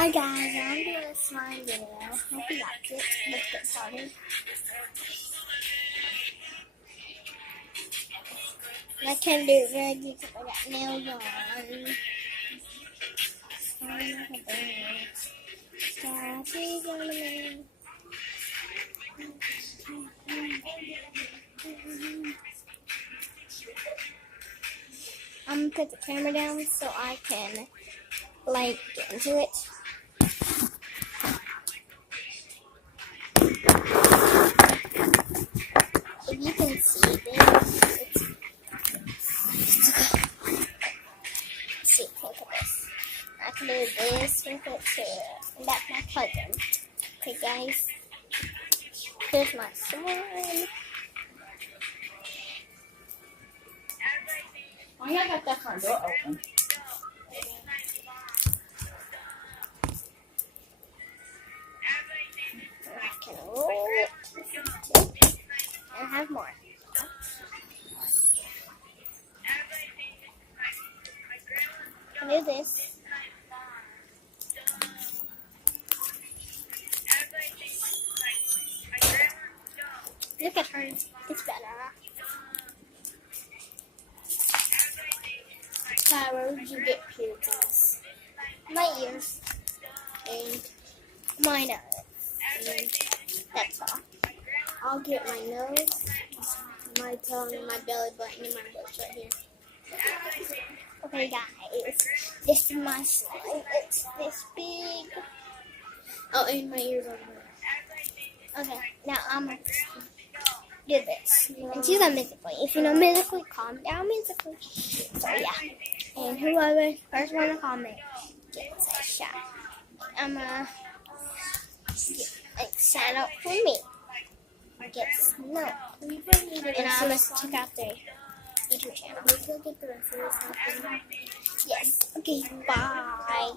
Hi guys, I'm doing a slime video. Hope you like it. Let's get started. I can't do it very good because I got nails on. I'm gonna put the camera down so I can get into it. If you can see this, look at this. I can do this with it too. And that's my cousin. Okay guys, here's my slime. Why y'all got that front door open? I can roll it. And I have more. I do this. Look at her. It's better. Where would you get piercings? My ears. And my nose. And that's all. I'll get my nose, my tongue, my belly button, and my lips right here. Okay guys, this is my slime. It's this big. Oh, and my ears over there. Okay, now I'm going to do this. And choose on Mystically. If you know Mystically, calm down Mystically. So yeah. And whoever first one to comment gets a shot. I'm going to sign up for me. Get snow. And I'm going to check out their YouTube channel. Yes. Okay, bye.